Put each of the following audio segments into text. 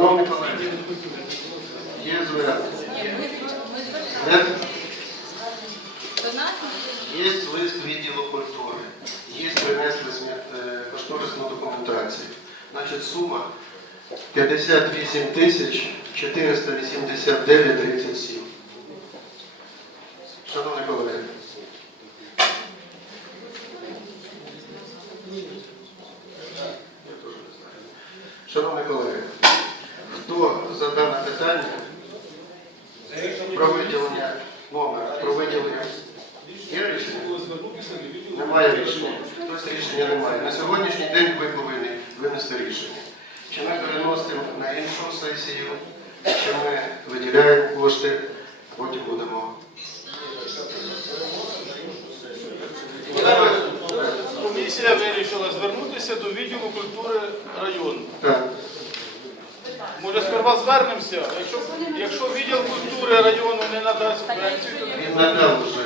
Шановні колеги, є звернення. Е, Є лист відділу культури, є принесли е, кошторисну документацію. Значить, сума 58 тисяч 489,37. Шановні колеги. Шановні колеги, питання про виділення номера, про виділення Є рішення? Немає рішення. Хтось рішення немає. На сьогоднішній день ви повинні винести рішення. Чи ми переносимо на іншу сесію, чи ми виділяємо кошти, потім будемо. Комісія вирішила звернутися до відділу культури району. Так. Може, сперва звернемося, якщо, якщо відділ культури району не надасть субвенцію, то Він надав вже.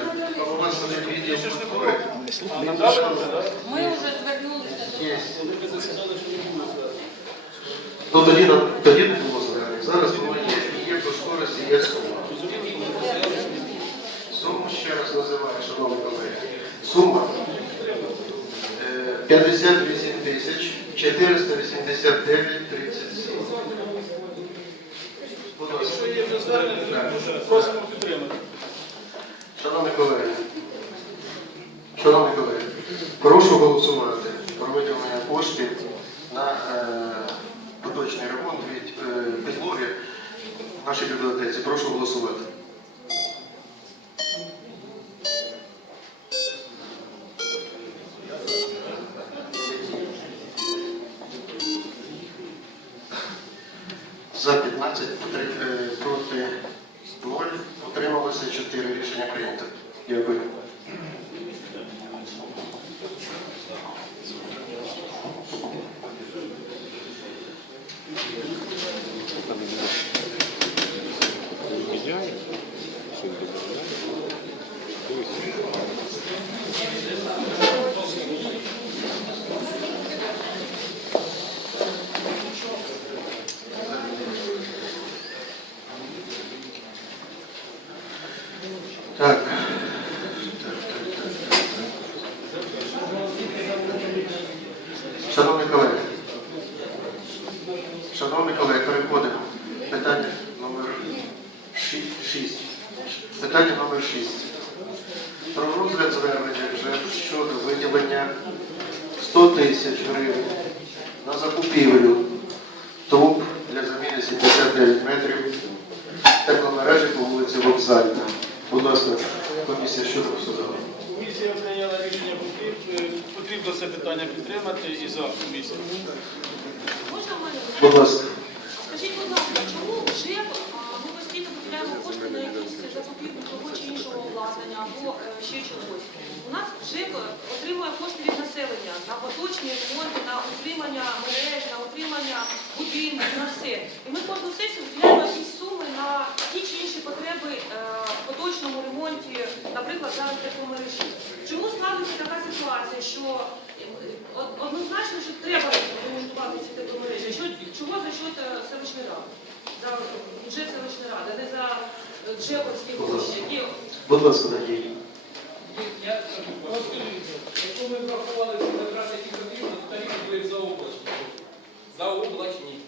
У вас сидить відділ культури. А надали вже, так? ми вже звернулися до Є. Ну тоді, на- тоді не було звернень. Зараз воно є. І є кошторис, і є сума. Суму ще раз називаю, шановні колеги. Сума е, 58 тисяч 489,37. Будь ласка. Якщо є вже звернення, просимо підтримати. Шановні колеги, шановні колеги, прошу голосувати про виділення коштів на е, поточний ремонт від е, підлоги в нашій бібліотеці. Прошу голосувати. За 15 утри- е, проти 0, утрималося 4 рішення прийнято. Дякую. Так. Шановні колеги, шановні колеги, переходимо. Питання номер 6. Питання номер 6. Про розгляд звернення вже щодо виділення 100 тисяч гривень на закупівлю труб для заміни 79 метрів тепломережі по вулиці Вокзальна. Будь ласка, комісія що сказала? Комісія прийняла рішення, потрібно це питання підтримати і за комісію. Будь ласка. Скажіть, будь ласка, чому а, ми постійно виділяємо кошти на якісь закупівлю того чи іншого обладнання або е, ще чогось? У нас ЖЕК отримує кошти від населення на поточні ремонти, на утримання мереж, на утримання будинків, на все. І ми кожну сесію виділяємо якісь суми на ті чи інші потреби е, в поточному ремонті, наприклад, зараз тепломережі. Чому складається така ситуація, що е, однозначно, що треба ремонтувати ці тепломережі? Що, чого за счет селищної ради? За бюджет селищної ради, а не за е, джеповські гроші, які Будь ласка, Надій. Я просто якщо ми врахували ці витрати, які потрібно, то тарифи будуть заоблачні. Заоблачні.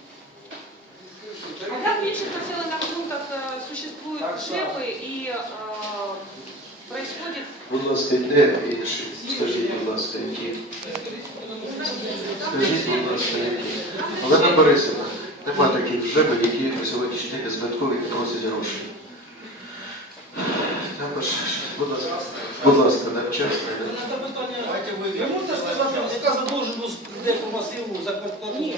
А как в інших населених пунктах существують ЖЕПи і е, Будь ласка, де інші? Скажіть, будь ласка, які? Скажіть, будь ласка, які? Олена Борисівна, нема таких жебель, які на сьогоднішній день збиткові і просять гроші. Також, будь ласка, будь ласка, да, час. да. Це питання, ви можете сказати, яка задовженість де по масиву за квартиру? Ні,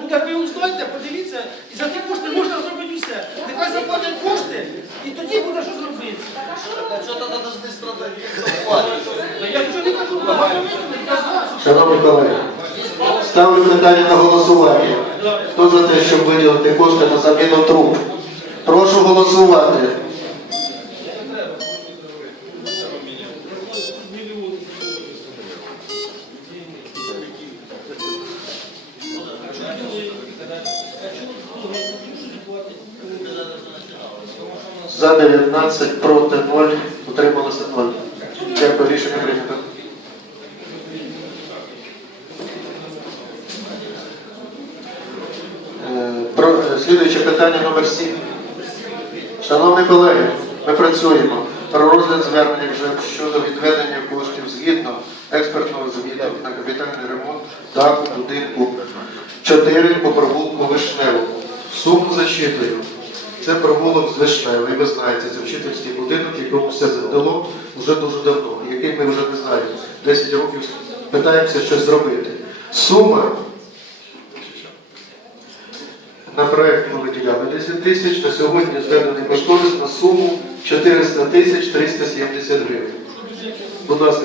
Ну так ви узнаєте, подивіться, і за ті кошти можна зробити все. Нехай заплатять кошти, і тоді буде що зробити. Та Я нічого не кажу, багато я знаю, що Шановні колеги, ставлю питання на голосування. Хто за те, щоб виділити кошти на заміну труб? Прошу голосувати. За 19, проти 0, утрималося 0. Дякую, рішення прийнято. Е, Про, е, слідуюче питання номер 7. Шановні колеги, ми працюємо про розгляд звернення вже щодо відведення коштів згідно експертного звіту на капітальний ремонт даху будинку 4 по провулку Вишневому. Суму зачитую. Це провулок з Вишневий, ви знаєте, це вчительський будинок, якому все задало вже дуже давно, який ми вже не знаємо. 10 років питаємося щось зробити. Сума на проект ми виділяли 10 тисяч, на сьогодні зведений кошторис на суму 400 тисяч 370 гривень. Будь ласка.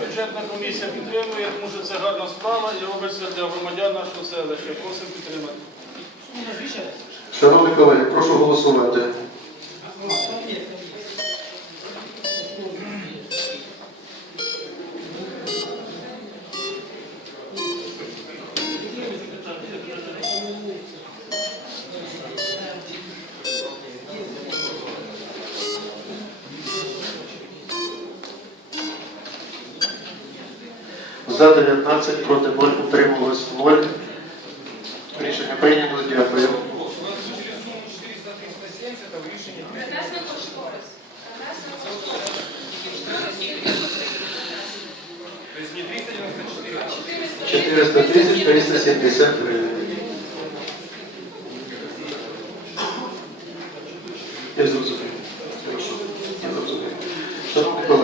Бюджетна комісія підтримує, тому що це гарна справа і робиться для громадян нашого селища. Просимо підтримати. Шановні колеги, прошу голосувати. За 19, проти 0, утрималось 0. Рішення прийнято. Дякую. Прекрасний кошторис. триста кошторис. То